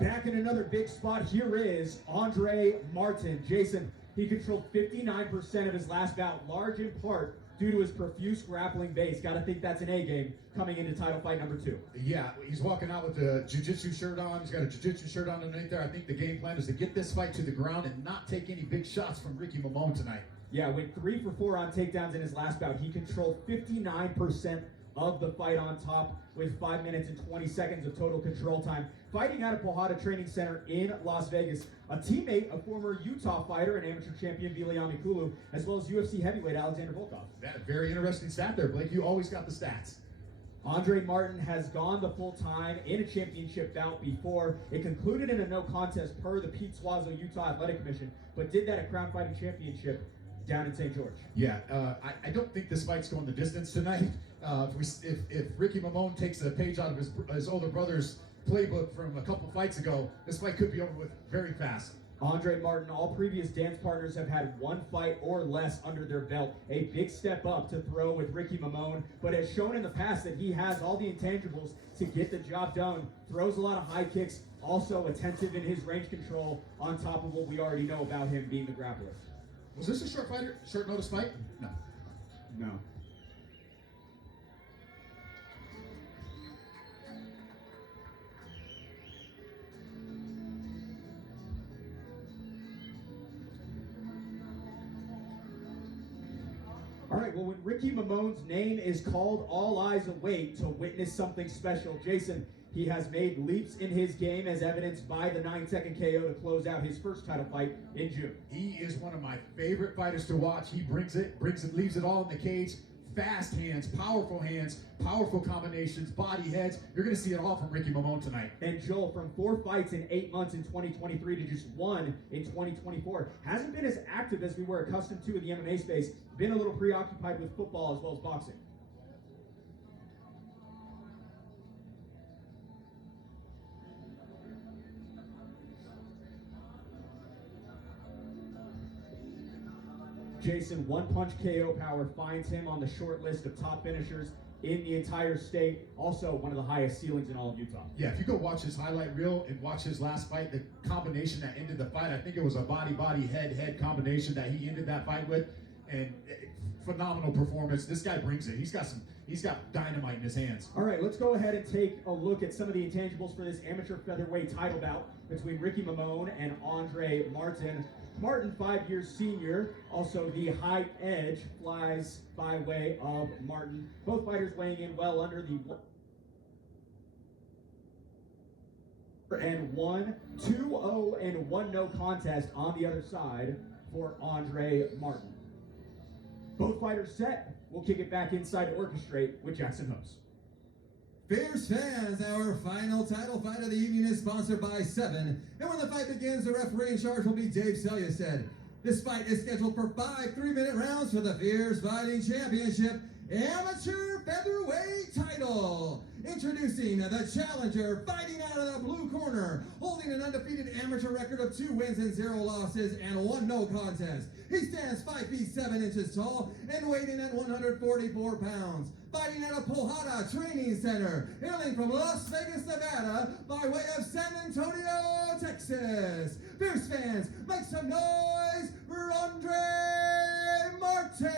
Back in another big spot, here is Andre Martin. Jason, he controlled 59% of his last bout, large in part due to his profuse grappling base. Got to think that's an A game coming into title fight number 2. Yeah, he's walking out with a jiu-jitsu shirt on. He's got a jiu-jitsu shirt on underneath there. I think the game plan is to get this fight to the ground and not take any big shots from Ricky Mamone tonight. Yeah, went 3 for 4 on takedowns in his last bout. He controlled 59% of the fight on top with 5 minutes and 20 seconds of total control time. Fighting out of Pohada Training Center in Las Vegas. A teammate, a former Utah fighter and amateur champion Viliami Kulu, as well as UFC heavyweight Alexander Volkov. That a very interesting stat there, Blake. You always got the stats. Andre Martin has gone the full time in a championship bout before. It concluded in a no contest per the Pete Suazo Utah Athletic Commission, but did that at Crown Fighting Championship down in St. George. Yeah, I don't think this fight's going the distance tonight. If Ricky Mamone takes a page out of his older brother's playbook from a couple fights ago, this fight could be over with very fast. Andre Martin, all previous dance partners have had 1 fight or less under their belt. A big step up to throw with Ricky Mamone, but has shown in the past that he has all the intangibles to get the job done. Throws a lot of high kicks, also attentive in his range control, on top of what we already know about him being the grappler. Was this a short notice fight? No. No. All right, well, when Ricky Mamone's name is called, all eyes await to witness something special. Jason, he has made leaps in his game as evidenced by the 9-second KO to close out his first title fight in June. He is one of my favorite fighters to watch. He brings it, leaves it all in the cage. Fast hands, powerful combinations, body heads. You're going to see it all from Ricky Mamone tonight. And Joel, from 4 fights in 8 months in 2023 to just 1 in 2024, hasn't been as active as we were accustomed to in the MMA space. Been a little preoccupied with football as well as boxing. Jason, one-punch KO power finds him on the short list of top finishers in the entire state. Also, one of the highest ceilings in all of Utah. Yeah, if you go watch his highlight reel and watch his last fight, the combination that ended the fight, I think it was a body, head combination that he ended that fight with. And phenomenal performance. This guy brings it. He's got dynamite in his hands. All right, let's go ahead and take a look at some of the intangibles for this amateur featherweight title bout between Ricky Mamone and Andre Martin. Martin, 5 years senior, also the height edge flies by way of Martin. Both fighters weighing in well under the 1-1, 2-0, and 1 no contest on the other side for Andre Martin. Both fighters set. We'll kick it back inside to orchestrate with Jackson Hooks. Fierce fans, our final title fight of the evening is sponsored by 7. And when the fight begins, the referee in charge will be Dave Selyesaid. This fight is scheduled for 5 3-minute rounds for the Fierce Fighting Championship Amateur Featherweight title. Introducing the challenger, fighting out of the blue corner, holding an undefeated amateur record of 2 wins and 0 losses and 1 no contest. He stands 5 feet 7 inches tall and weighing at 144 pounds. Fighting at a Pohada Training Center, hailing from Las Vegas, Nevada, by way of San Antonio, Texas. Fierce fans, make some noise for Andre Martin.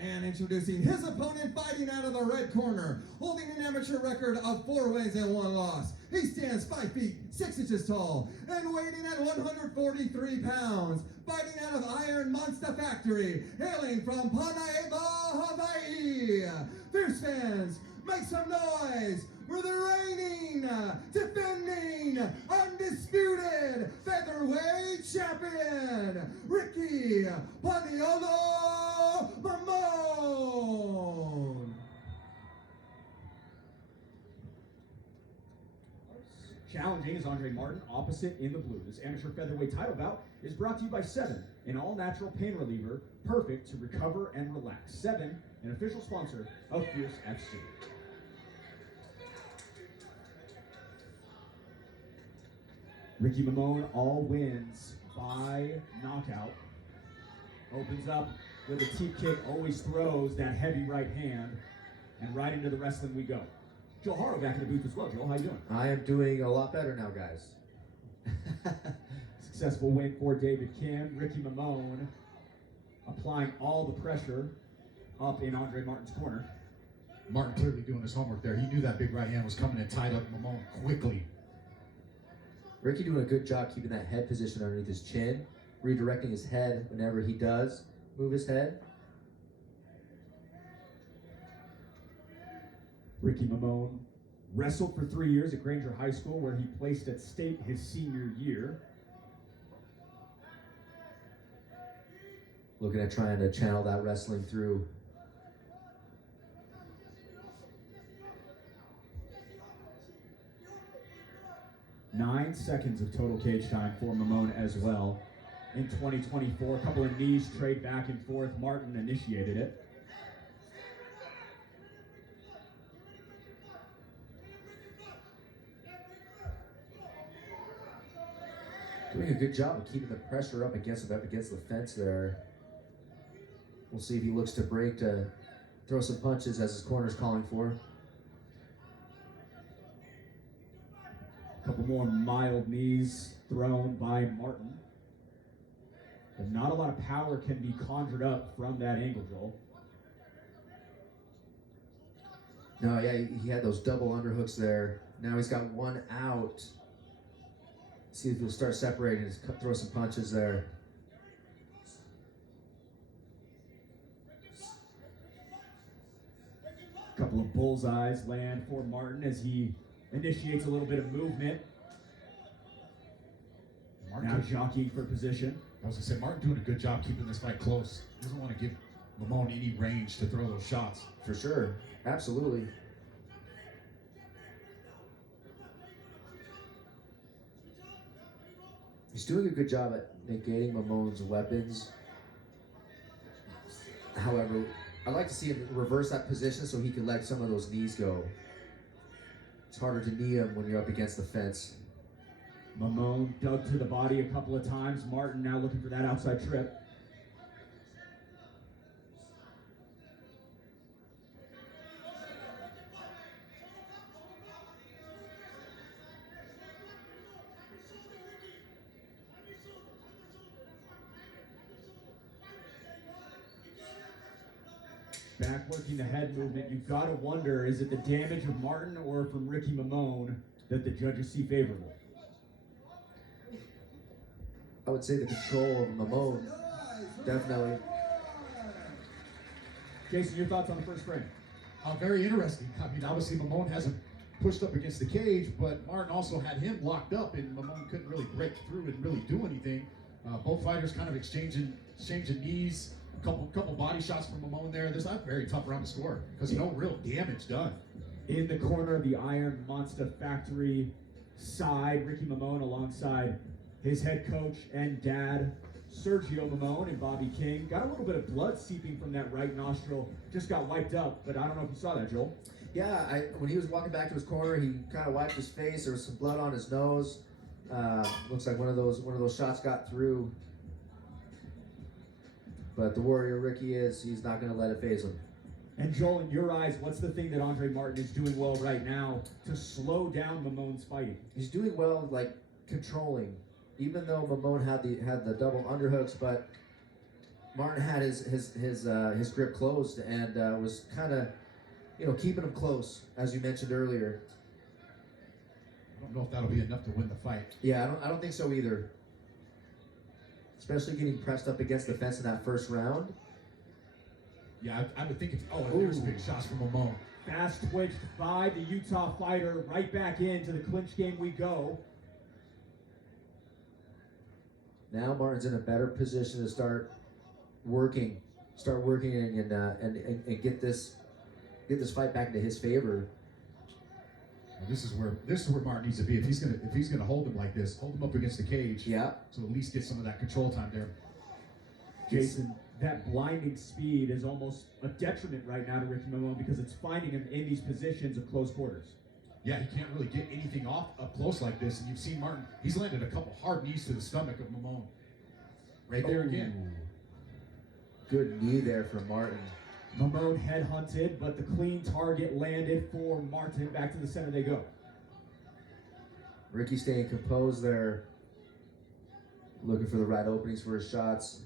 And introducing his opponent, fighting out of the red corner, holding an amateur record of 4 wins and 1 loss. He stands 5 feet 6 inches tall and weighing at 143 pounds. Fighting out of Iron Monster Factory, hailing from Panayama, Hawaii. Fierce fans, make some noise for the reigning, defending, undisputed featherweight champion, Ricky Paniolo Mamone. Challenging is Andre Martin, opposite in the blue. This amateur featherweight title bout is brought to you by 7, an all-natural pain reliever, perfect to recover and relax. 7, an official sponsor of Fierce FC. Ricky Mamone all wins by knockout. Opens up with a teep kick, always throws that heavy right hand. and right into the wrestling we go. Joe Haro back in the booth as well. Joel, how you doing? I am doing a lot better now, guys. Successful win for David Kim. Ricky Mamone applying all the pressure up in Andre Martin's corner. Martin clearly doing his homework there. He knew that big right hand was coming and tied up Mamone quickly. Ricky doing a good job keeping that head position underneath his chin, redirecting his head whenever he does move his head. Ricky Mamone wrestled for 3 years at Granger High School, where he placed at state his senior year. Looking at trying to channel that wrestling through. Nine seconds of total cage time for Mamone as well. In 2024, a couple of knees trade back and forth. Martin initiated it. Doing a good job of keeping the pressure up against the fence there. We'll see if he looks to break to throw some punches as his corner's calling for. A couple more mild knees thrown by Martin. But not a lot of power can be conjured up from that angle, Joel. No, yeah, he had those double underhooks there. Now he's got one out. See if he'll start separating and throw some punches there. A couple of bullseyes land for Martin as he initiates a little bit of movement. Now jockeying for position. I was going to say, Martin doing a good job keeping this fight close. He doesn't want to give Mamone any range to throw those shots. For sure, absolutely. He's doing a good job at negating Mamone's weapons. However, I'd like to see him reverse that position so he can let some of those knees go. It's harder to knee him when you're up against the fence. Mamone dug to the body a couple of times. Martin now looking for that outside trip. Back working the head movement. You've got to wonder, is it the damage of Martin or from Ricky Mamone that the judges see favorable? I would say the control of Mamone, definitely. Jason, your thoughts on the first frame? Very interesting. I mean, obviously Mamone hasn't pushed up against the cage, but Martin also had him locked up, and Mamone couldn't really break through and really do anything. Both fighters kind of exchanging knees. Couple body shots from Mamone there. This is a very tough round to score because no real damage done. In the corner of the Iron Monster Factory side, Ricky Mamone alongside his head coach and dad, Sergio Mamone, and Bobby King. Got a little bit of blood seeping from that right nostril. Just got wiped up, but I don't know if you saw that, Joel. Yeah, when he was walking back to his corner, he kind of wiped his face. There was some blood on his nose. Looks like one of those shots got through. But the warrior Ricky he's not going to let it faze him. And Joel, in your eyes, what's the thing that Andre Martin is doing well right now to slow down Mamone's fighting? He's doing well, like controlling. Even though Mamone had the double underhooks, but Martin had his grip closed and was kind of, keeping him close, as you mentioned earlier. I don't know if that'll be enough to win the fight. Yeah, I don't think so either. Especially getting pressed up against the fence in that first round. Yeah, I would think it's. Oh, and there's big shots from Mamone. Fast twitched by the Utah fighter. Right back into the clinch game we go. Now Martin's in a better position to start working and get this fight back into his favor. And this is where Martin needs to be if he's gonna hold him like this, hold him up against the cage. Yeah. So at least get some of that control time there. Jason, that blinding speed is almost a detriment right now to Ricky Mamone because it's finding him in these positions of close quarters. Yeah, he can't really get anything off up close like this. And you've seen Martin, he's landed a couple hard knees to the stomach of Mamone. Right there again. Good knee there for Martin. Mamone headhunted, but the clean target landed for Martin. Back to the center they go. Ricky staying composed there, looking for the right openings for his shots.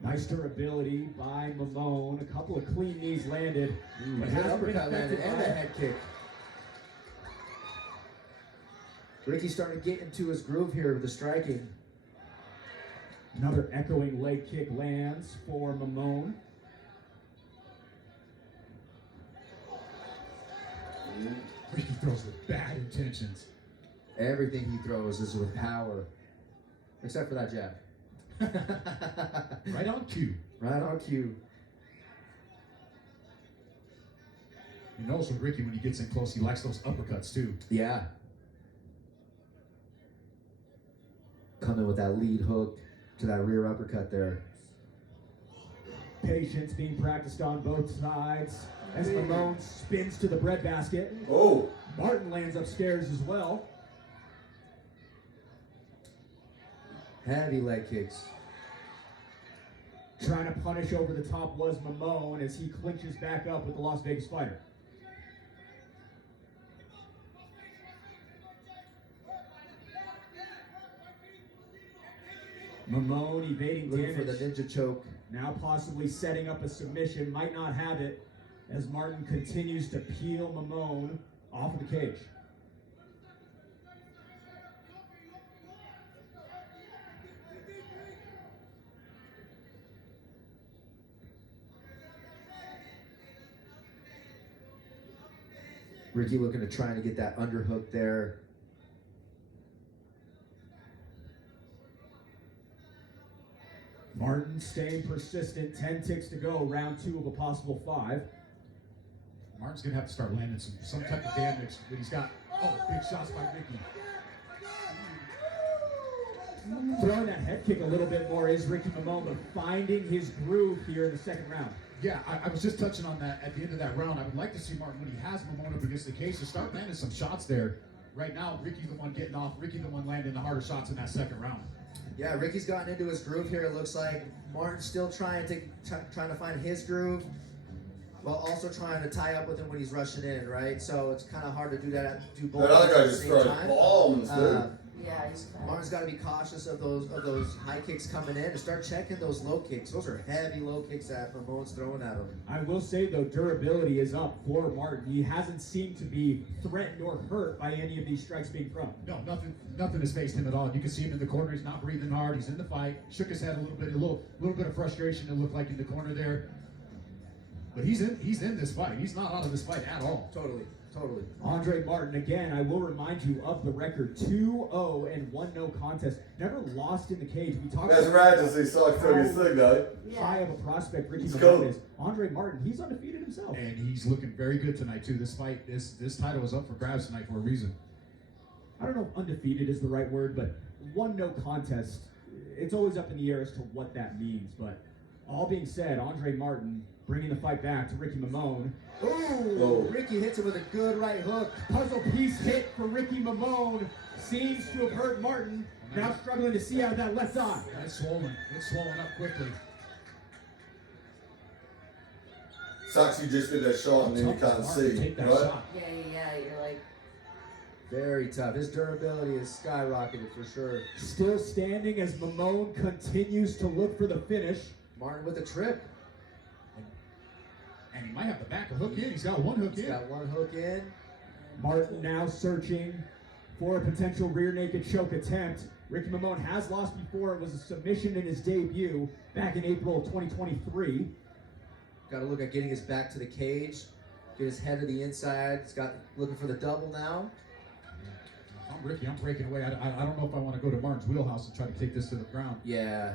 Nice durability by Mamone. A couple of clean knees landed. But Good hasn't been uppercut landed affected and by a it. head kick. Ricky's starting to get into his groove here with the striking. Another echoing leg kick lands for Mamone. Ricky throws with bad intentions. Everything he throws is with power, except for that jab. Right on cue. Right on cue. You notice with Ricky when he gets in close, he likes those uppercuts too. Yeah. Coming with that lead hook to that rear uppercut there. Patience being practiced on both sides as Mamone spins to the breadbasket. Oh, Martin lands upstairs as well. Heavy leg kicks. Trying to punish over the top was Mamone as he clinches back up with the Las Vegas fighter. Mamone evading Looking for the damage. ninja choke. Now possibly setting up a submission. Might not have it as Martin continues to peel Mamone off of the cage. Ricky looking to try to get that underhook there. Martin staying persistent. 10 ticks to go. Round 2 of a possible 5. Martin's gonna have to start landing some type of damage when he's got big shots by Ricky. Throwing that head kick a little bit more is Ricky Mamone, but finding his groove here in the second round. Yeah, I was just touching on that at the end of that round. I would like to see Martin, when he has Mamone up against the cage, to start landing some shots there. Right now, Ricky the one getting off. Ricky the one landing the harder shots in that second round. Yeah, Ricky's gotten into his groove here. It looks like Martin's still trying to find his groove, while also trying to tie up with him when he's rushing in, right? So it's kind of hard to do both that other at guy the just same throwing time. bombs, dude. Yeah, he's fast. Martin's got to be cautious of those high kicks coming in and start checking those low kicks. Those are heavy low kicks that Mamone's throwing at him. I will say, though, durability is up for Martin. He hasn't seemed to be threatened or hurt by any of these strikes being thrown. No, nothing has faced him at all. You can see him in the corner. He's not breathing hard. He's in the fight. Shook his head a little bit of frustration. It looked like in the corner there. But he's in this fight. He's not out of this fight at all. Totally. Andre Martin, again, I will remind you of the record: 2-0 and 1 no contest. Never lost in the cage. We talked That's about right to see Sock took his thing, though. high of a prospect Ricky Let's Mamone go. is. Andre Martin, he's undefeated himself. And he's looking very good tonight too. This fight, this title is up for grabs tonight for a reason. I don't know if undefeated is the right word, but 1 no contest, it's always up in the air as to what that means. But all being said, Andre Martin bringing the fight back to Ricky Mamone. Ooh, Oh. Ricky hits him with a good right hook. Puzzle piece hit for Ricky Mamone. Seems to have hurt Martin. Now struggling to see out of that left eye. It's swollen up quickly. Sucks you just did that shot and then you Tough can't as Martin to see, take that right? shot. Yeah, you're like, Very tough. His durability is skyrocketed for sure. Still standing as Mamone continues to look for the finish. Martin with a trip. And he might have the back to hook in. He's got one hook He's in. got one hook in. Martin now searching for a potential rear naked choke attempt. Ricky Mamone has lost before. It was a submission in his debut back in April of 2023. Got to look at getting his back to the cage. Get his head to the inside. He's got looking for the double now. I'm Ricky. I'm breaking away. I don't know if I want to go to Martin's wheelhouse and try to take this to the ground. Yeah.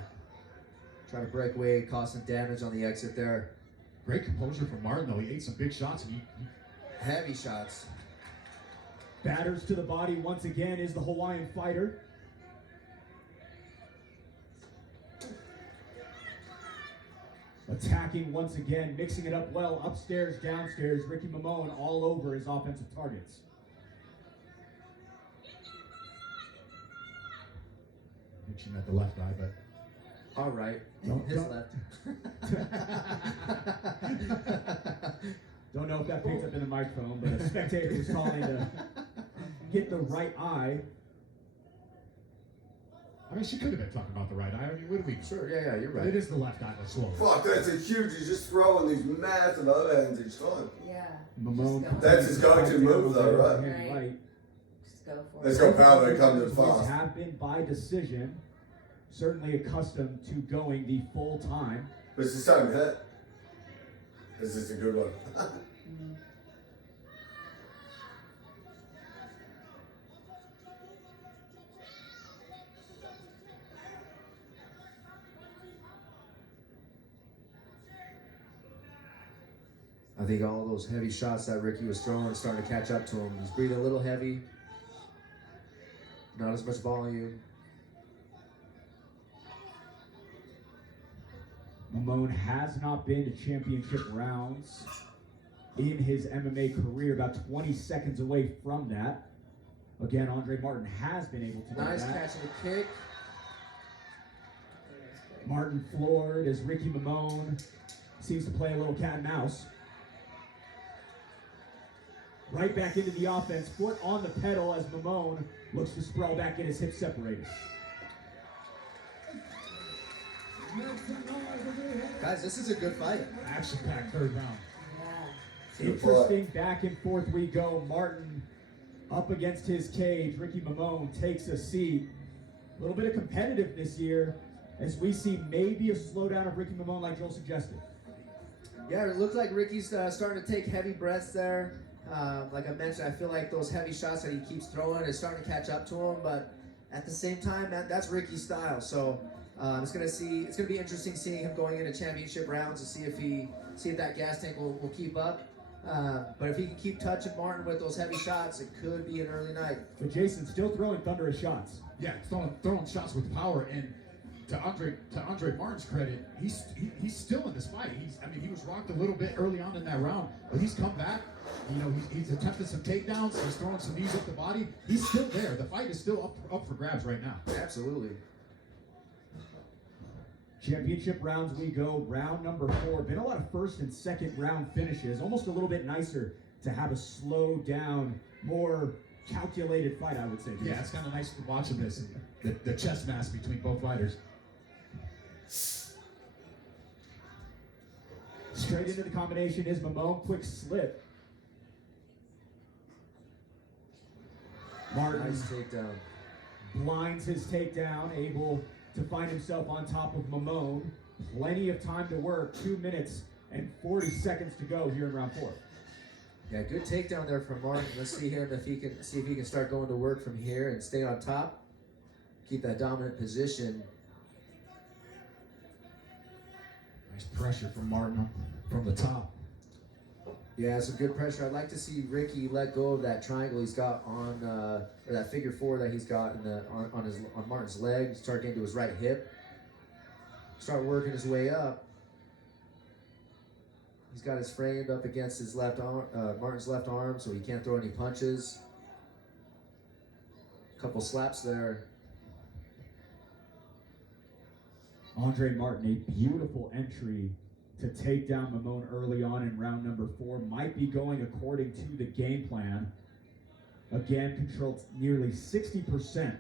Trying to break away, cause some damage on the exit there. Great composure from Martin, though. He ate some big shots, and he Heavy shots. Batters to the body once again is the Hawaiian fighter. Attacking once again, mixing it up well, upstairs, downstairs. Ricky Mamone all over his offensive targets. hit him at the left eye, but All right. Don't- His don't- left. Don't know if that picked up in the microphone, but a spectator was calling to get the right eye. I mean, she could have been talking about the right eye. I mean, what do we? Sure, yeah, you're But right. it is the left eye that's slow. Fuck, that's a huge. He's just throwing these massive overhands each time. Yeah. Mamone. Just go. That's his go-to move, though, right? Hand Right. Just go for Let's it. go power and come in His fast. have been by decision. Certainly accustomed to going the full time. But it's the same hit. This is a good one. I think all those heavy shots that Ricky was throwing are starting to catch up to him. He's breathing a little heavy. Not as much volume. Mamone has not been to championship rounds in his MMA career, about 20 seconds away from that. Again, Andre Martin has been able to do Nice that. catching the kick. Martin floored as Ricky Mamone seems to play a little cat and mouse. Right back into the offense, foot on the pedal as Mamone looks to sprawl back in his hips separated. Guys, this is a good fight. Action-packed third round. Yeah. Interesting back and forth we go. Martin up against his cage. Ricky Mamone takes a seat. A little bit of competitiveness here as we see maybe a slowdown of Ricky Mamone like Joel suggested. Yeah, it looks like Ricky's starting to take heavy breaths there. Like I mentioned, I feel like those heavy shots that he keeps throwing is starting to catch up to him. But at the same time, that's Ricky's style. So it's gonna be interesting seeing him going into championship rounds to see if that gas tank will keep up. But if he can keep touching Martin with those heavy shots, it could be an early night. But Jason still throwing thunderous shots. Yeah, throwing shots with power. And to Andre Martin's credit, he's still in this fight. He was rocked a little bit early on in that round, but he's come back. You know, he's attempted some takedowns. He's throwing some knees up the body. He's still there. The fight is still up for grabs right now. Absolutely. Championship rounds we go. Round number 4. Been a lot of first and second round finishes. Almost a little bit nicer to have a slow down, more calculated fight, I would say. Yeah, it's kind of nice watching this. The chess match between both fighters. Straight into the combination is Mamone. Quick slip. Martin Nice takedown. blinds his takedown, able to find himself on top of Mamone. Plenty of time to work. 2 minutes and 40 seconds to go here in round 4. Yeah, good takedown there from Martin. Let's see him if he can start going to work from here and stay on top. Keep that dominant position. Nice pressure from Martin from the top. Yeah, some good pressure. I'd like to see Ricky let go of that triangle he's got on, or that figure 4 that he's got on Martin's leg. Start getting to his right hip. Start working his way up. He's got his framed up against his left arm, Martin's left arm, so he can't throw any punches. Couple slaps there. Andre Martin, a beautiful entry to take down Mamone early on in round number 4. Might be going according to the game plan. Again, controlled nearly 60%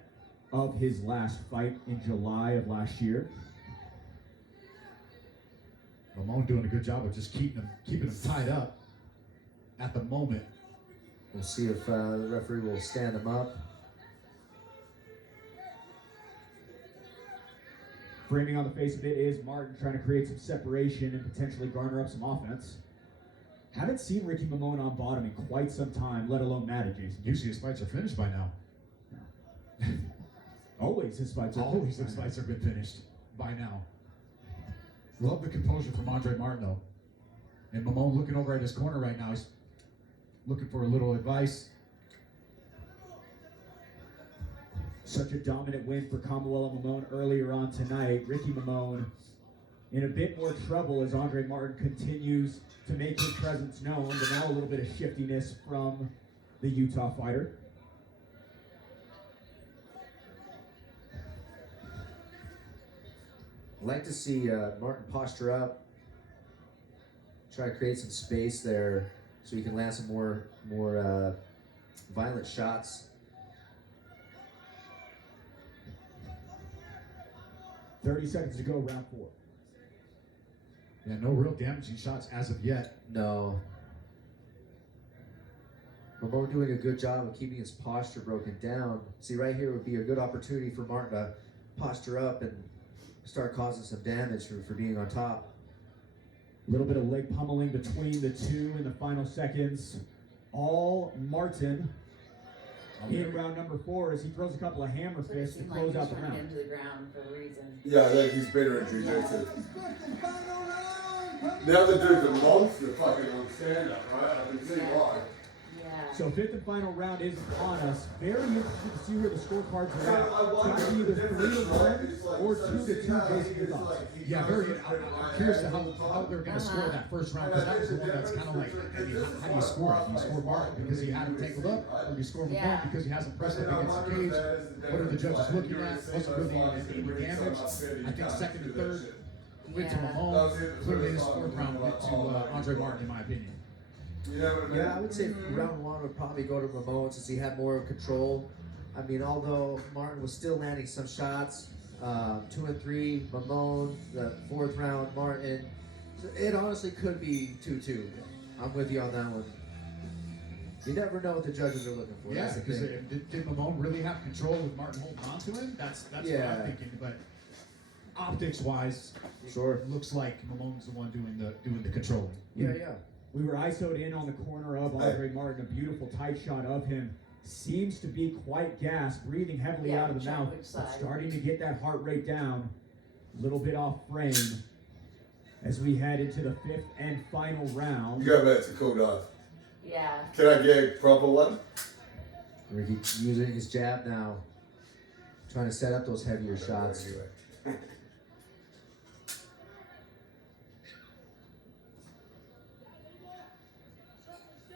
of his last fight in July of last year. Mamone doing a good job of just keeping him tied up at the moment. We'll see if the referee will stand him up. Framing on the face of it is Martin trying to create some separation and potentially garner up some offense. Haven't seen Ricky Mamone on bottom in quite some time, let alone mad at Jason. Usually his fights are finished by now. Always his fights are Always finished. his fights have been finished by now. Love the composure from Andre Martin though. And Mamone looking over at his corner right now. He's looking for a little advice. Such a dominant win for Kamuela Mamone earlier on tonight. Ricky Mamone in a bit more trouble as Andre Martin continues to make his presence known, but now a little bit of shiftiness from the Utah fighter. I'd like to see Martin posture up, try to create some space there so he can land some more violent shots. 30 seconds to go, round 4. Yeah, no real damaging shots as of yet. No. Mamone doing a good job of keeping his posture broken down. See, right here would be a good opportunity for Martin to posture up and start causing some damage for being on top. A little bit of leg pummeling between the two in the final seconds. All Martin in round number 4 as he throws a couple of hammer So it fists to seemed like close he's out the running round. into the ground for a reason. Yeah, I think he's better at jiu-jitsu. Fifth and final round. The other dude's a monster fucking on stand-up, right? I can see why. Yeah. So 5th and final round is upon us. Very interested to see where the scorecards are at. I wonder It's either the 3 to difference, 1 right? It's like, or so 2 to 2 see how based on your it's thoughts. like he Yeah, goes very. for I'm curious to how they're going to score Uh-huh. that first round, because that was the one that's kind of like, I mean, how do you score it? Do you score Martin because he had him tangled up, or do you score Mamone Yeah. because he hasn't pressed up against the cage? What are the judges looking at? Wasn't really any damage. I think second and third went to Yeah. Mamone. Clearly, his fourth round went to Andre Martin, in my opinion. You know what I mean? Yeah, I would say round 1 would probably go to Mamone since he had more control. I mean, although Martin was still landing some shots, 2 and 3, Mamone, the 4th round, Martin. So it honestly could be 2-2. I'm with you on that one. You never know what the judges are looking for. Yeah, That's the because thing. did Mamone really have control with Martin holding on to him? That's what Yeah. I'm thinking. But optics-wise, Sure. it looks like Mamone's the one doing the controlling. Yeah, yeah. We were ISO'd in on the corner of Andre Martin. A beautiful tight shot of him. Seems to be quite gassed, breathing heavily Yeah, out of the check mouth, which but side. starting to get that heart rate down. A little bit off frame as we head into the 5th and final round. You go back to cool dive. Yeah. Can I get a proper one? Ricky using his jab now, trying to set up those heavier shots. Anyway.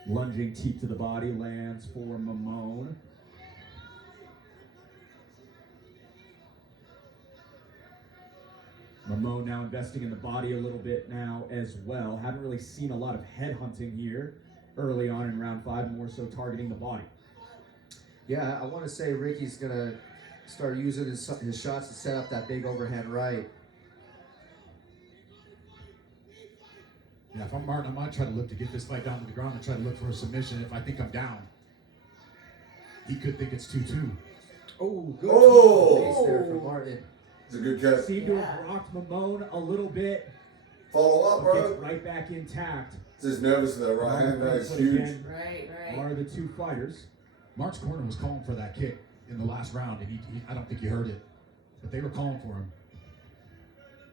Lunging teep to the body lands for Mamone. Mamone now investing in the body a little bit now as well. Haven't really seen a lot of head hunting here early on in round 5, more so targeting the body. Yeah, I want to say Ricky's gonna start using his shots to set up that big overhand right. Yeah, if I'm Martin, I might try to look to get this fight down to the ground and try to look for a submission if I think I'm down. He could think it's 2-2. Oh, good Oh! face there for Martin. It's a good catch. Seemed to Yeah. have rocked Mamone a little bit, Follow up, but gets bro. right back intact. Just nervous in that right hand. That is But huge. again, Right, right. are the two fighters. Mark's corner was calling for that kick in the last round, and he I don't think he heard it, but they were calling for him.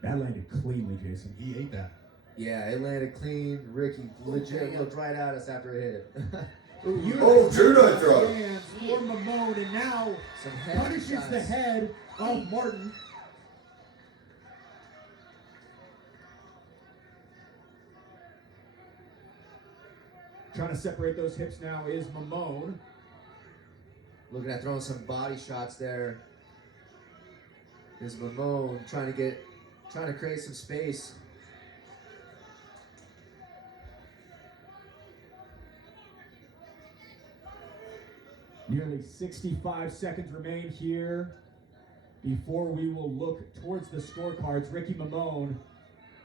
That landed cleanly, Jason. He ate that. Yeah, it landed clean. Ricky legit looked right at us after it hit it. Oh, judo throw. Hands for Mamone, and now Some head punishes shots. the head of Martin. Trying to separate those hips now is Mamone. Looking at throwing some body shots there. Is Mamone trying to create some space. Nearly 65 seconds remain here before we will look towards the scorecards. Ricky Mamone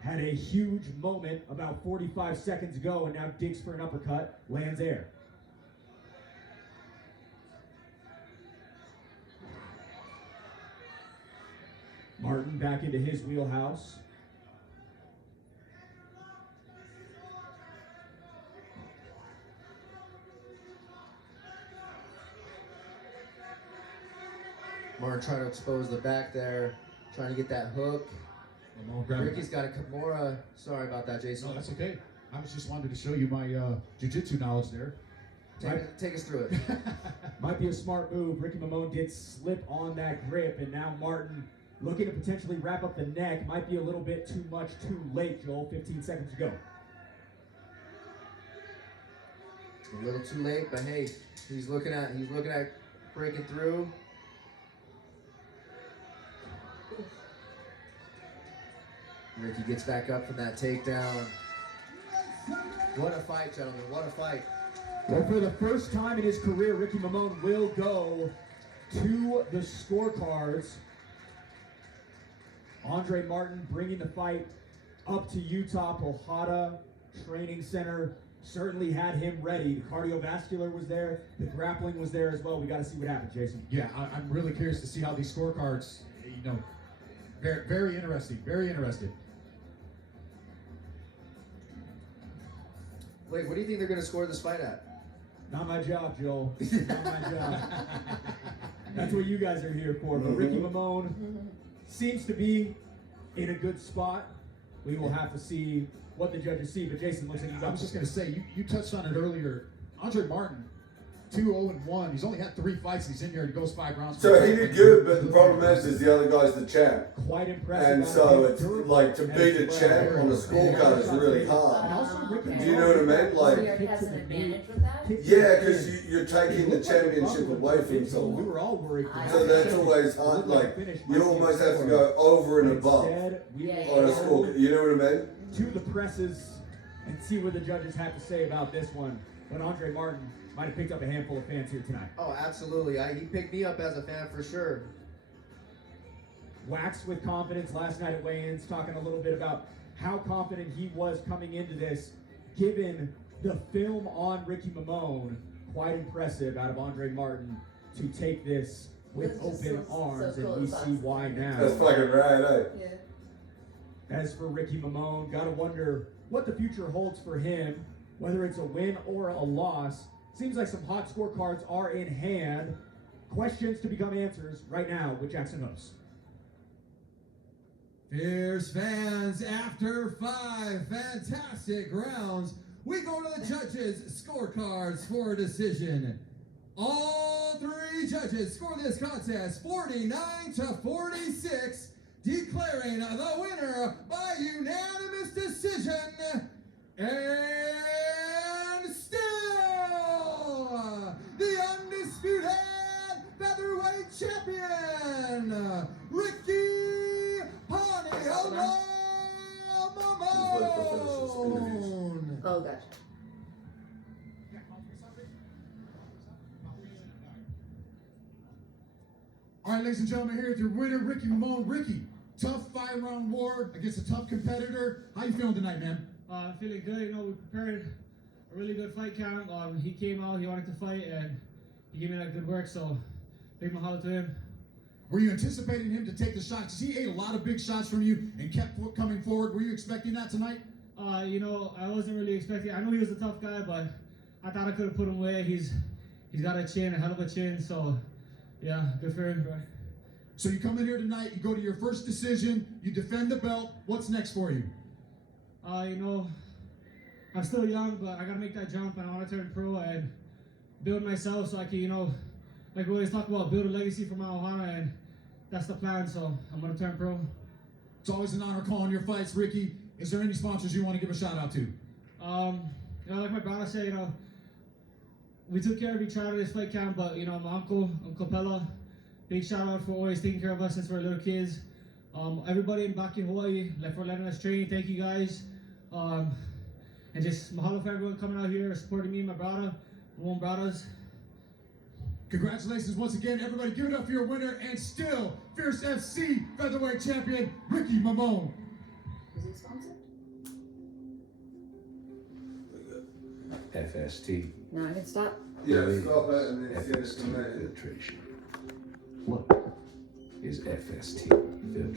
had a huge moment about 45 seconds ago and now digs for an uppercut, lands air. Martin back into his wheelhouse. Martin trying to expose the back there, trying to get that hook. Mamone grabbed Ricky's got a Kimura. Sorry about that, Jason. No, that's okay. I was just wanted to show you my jiu-jitsu knowledge there. Take us through it. Might be a smart move. Ricky Mamone did slip on that grip, and now Martin looking to potentially wrap up the neck. Might be a little bit too much too late, Joel. 15 seconds to go. A little too late, but hey, he's looking at breaking through. Ricky gets back up from that takedown. What a fight, gentlemen. What a fight. Well, for the first time in his career, Ricky Mamone will go to the scorecards. Andre Martin bringing the fight up to Utah. Pohada Training Center certainly had him ready. The cardiovascular was there. The grappling was there as well. We got to see what happens, Jason. Yeah, I'm really curious to see how these scorecards, very, very interesting. Very interesting. Wait, what do you think they're going to score this fight at? Not my job, Joel. Not my job. That's what you guys are here for. But Ricky Mamone seems to be in a good spot. We will have to see what the judges see. But Jason, looks like you got. I was just going to say, you touched on it earlier. Andre Martin, 2-0-1. He's only had 3 fights. He's in here. He goes 5 rounds. So he did good, but the problem is the other guy's the champ. Quite impressive. And so it's like to beat a champ on the scorecard is really hard. Do you know what I mean? So he Like, already has an advantage with that? yeah, because you're taking the championship away from We someone. were all worried. So that's always hard. Like, you almost have to go over and above Instead, we Yeah, will on a yeah. score. You know what I mean? to the presses and see what the judges have to say about this one. But Andre Martin might have picked up a handful of fans here tonight. Oh, absolutely. He picked me up as a fan for sure. Waxed with confidence last night at weigh-ins, talking a little bit about how confident he was coming into this, given the film on Ricky Mamone. Quite impressive out of Andre Martin to take this with That's just open so arms, cool. and we It's see why now. That's fucking right, eh? Yeah. As for Ricky Mamone, gotta wonder what the future holds for him, whether it's a win or a loss. Seems like some hot scorecards are in hand. Questions to become answers right now with Jackson Hooks. Fierce fans, after 5 fantastic rounds, we go to the judges' scorecards for a decision. All 3 judges score this contest 49-46, declaring the winner by unanimous decision. And still, the undisputed featherweight champion, Ricky Paniolo Mamone. Oh, gosh. All right, ladies and gentlemen, here's your winner, Ricky Mamone. Ricky, tough 5-round war against a tough competitor. How you feeling tonight, man? Feeling good. We prepared a really good fight camp. He came out, he wanted to fight, and he gave me that good work, so big mahalo to him. Were you anticipating him to take the shots? He ate a lot of big shots from you and kept coming forward. Were you expecting that tonight? I wasn't really expecting. I know he was a tough guy, but I thought I could have put him away. He's got a chin, a hell of a chin, so yeah, good for him, bro. So you come in here tonight, you go to your first decision, you defend the belt. What's next for you? I'm still young, but I gotta make that jump, and I want to turn pro and build myself so I can, like we always talk about, build a legacy for my Ohana, and that's the plan. So I'm gonna turn pro. It's always an honor calling your fights, Ricky. Is there any sponsors you want to give a shout out to? Like my brother said, we took care of each other this fight camp, but my Uncle Pella, big shout out for always taking care of us since we were little kids. Everybody in Baki, Hawaii, for letting us train. Thank you guys. And just mahalo for everyone coming out here, supporting me and my brother, my own brothers. Congratulations once again, everybody. Give it up for your winner and still Fierce FC featherweight champion, Ricky Mamone. Is he sponsored? FST. No, I can stop. Yeah, stop it and then send it to FST me. filtration. What is FST filtration?